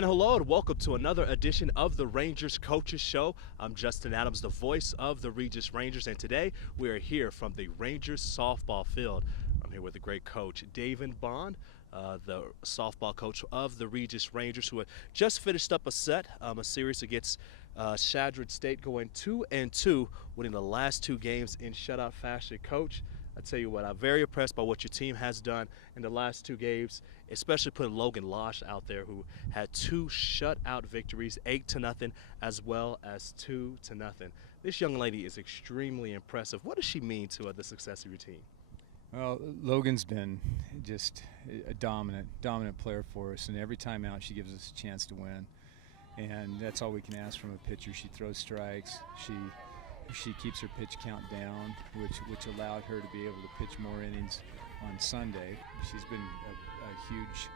And hello and welcome to another edition of the Rangers Coaches Show. I'm Justin Adams, the voice of the Regis Rangers, and today we are here from the Rangers softball field. I'm here with the great coach, David Bond, the softball coach of the Regis Rangers, who had just finished up a series against Shadron State, going 2-2, winning the last two games in shutout fashion. Coach, I tell you what, I'm very impressed by what your team has done in the last two games, especially putting Logan Losh out there, who had two shutout victories, 8-0, as well as 2-0. This young lady is extremely impressive. What does she mean to the success of your team? Well, Logan's been just a dominant player for us, and every time out she gives us a chance to win. And that's all we can ask from a pitcher. She throws strikes. She keeps her pitch count down, which allowed her to be able to pitch more innings on Sunday. She's been a huge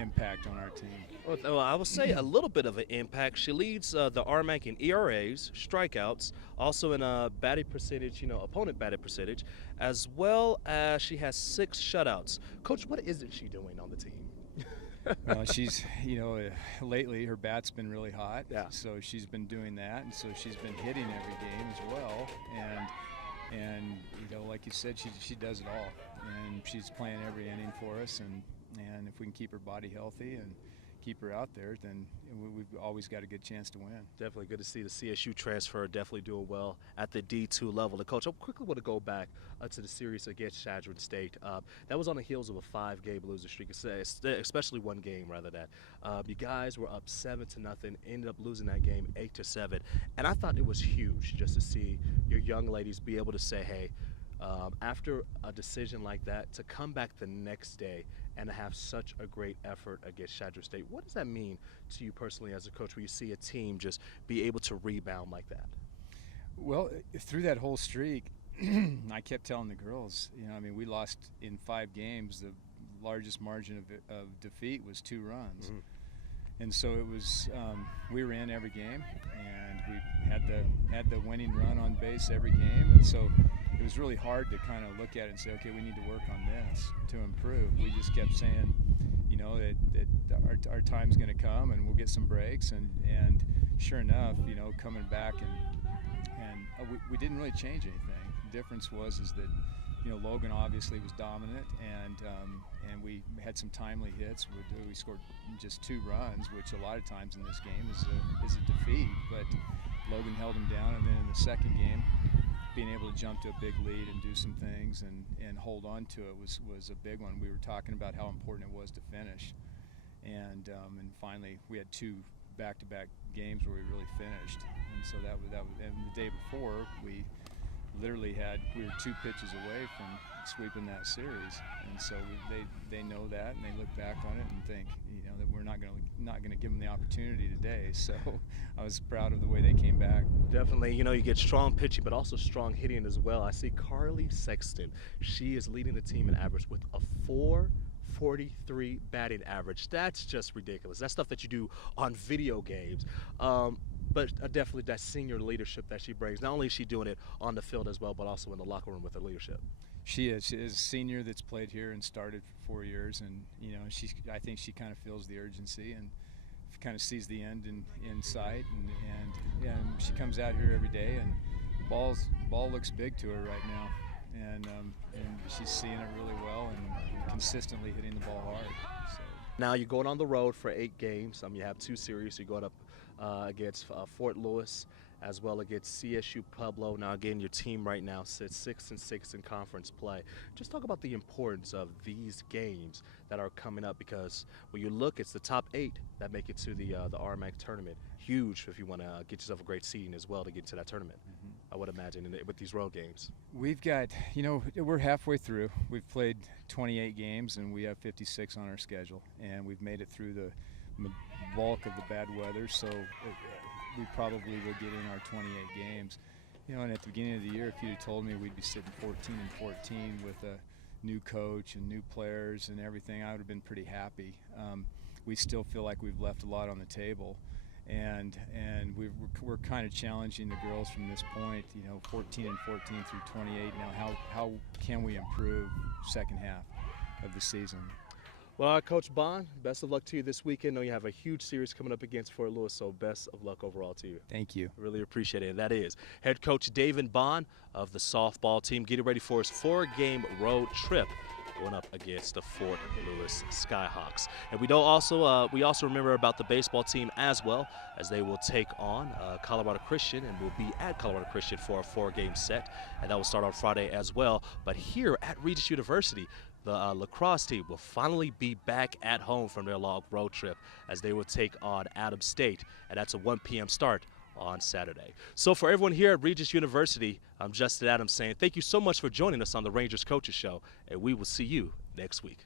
impact on our team. Well, I would say a little bit of an impact. She leads the RMAC in ERAs, strikeouts, also in batting percentage, opponent batting percentage, as well as she has 6 shutouts. Coach, what isn't she doing on the team? She's, lately her bat's been really hot. Yeah. So she's been doing that, and so she's been hitting every game as well. And like you said, she does it all, and she's playing every inning for us. And if we can keep her body healthy and keep her out there, then we've always got a good chance to win. Definitely good to see the CSU transfer definitely doing well at the D2 level. And Coach, I quickly want to go back to the series against Shadron State. That was on the heels of a 5-game losing streak, especially one game rather than. You guys were up 7-0, ended up losing that game 8-7, and I thought it was huge just to see your young ladies be able to say, hey, after a decision like that, to come back the next day and to have such a great effort against Shadron State. What does that mean to you personally as a coach when you see a team just be able to rebound like that? Well, through that whole streak, I kept telling the girls, we lost in 5 games. The largest margin of defeat was 2 runs. Mm-hmm. And so it was, we were in every game, and we had the winning run on base every game. And so it was really hard to kind of look at it and say, okay, we need to work on this to improve. We just kept saying, that our time's going to come and we'll get some breaks. And sure enough, coming back and we didn't really change anything. The difference was that Logan obviously was dominant, and we had some timely hits. We scored just 2 runs, which a lot of times in this game is a defeat. But Logan held him down, and then in the second game, being able to jump to a big lead and do some things and hold on to it was a big one. We were talking about how important it was to finish, and finally we had 2 back-to-back games where we really finished. And so that was and the day before we literally we were 2 pitches away from sweeping that series, and so they know that, and they look back on it and think that we're not going to give them the opportunity today. So I was proud of the way they came back. Definitely, you get strong pitching, but also strong hitting as well. I see Carly Sexton. She is leading the team in average with a 4.43 batting average. That's just ridiculous. That's stuff that you do on video games. But definitely that senior leadership that she brings. Not only is she doing it on the field as well, but also in the locker room with her leadership. She is a senior that's played here and started for 4 years, and I think she kind of feels the urgency and kind of sees the end in sight, and she comes out here every day, and ball looks big to her right now, and she's seeing it really well and consistently hitting the ball hard. So. Now you're going on the road for 8 games. You have 2 series. You're going up against Fort Lewis, as well against CSU Pueblo. Now again, your team right now sits 6-6 in conference play. Just talk about the importance of these games that are coming up, because when you look, it's the top 8 that make it to the RMAC tournament. Huge if you want to get yourself a great seeding as well to get to that tournament. Mm-hmm. I would imagine with these road games. We've got, we're halfway through. We've played 28 games and we have 56 on our schedule, and we've made it through the bulk of the bad weather, so we probably will get in our 28 games. And at the beginning of the year, if you'd have told me we'd be sitting 14-14 with a new coach and new players and everything, I would have been pretty happy. We still feel like we've left a lot on the table, and we're kind of challenging the girls from this point. 14-14 through 28. Now, how can we improve second half of the season? Well, Coach Bond, best of luck to you this weekend. I know you have a huge series coming up against Fort Lewis, so best of luck overall to you. Thank you. Really appreciate it. And that is head coach David Bond of the softball team getting ready for his 4-game road trip going up against the Fort Lewis Skyhawks. And we also remember about the baseball team as well, as they will take on Colorado Christian and will be at Colorado Christian for a 4-game set, and that will start on Friday as well. But here at Regis University, the lacrosse team will finally be back at home from their long road trip as they will take on Adams State, and that's a 1 p.m. start on Saturday. So for everyone here at Regis University, I'm Justin Adams saying thank you so much for joining us on the Rangers Coaches Show, and we will see you next week.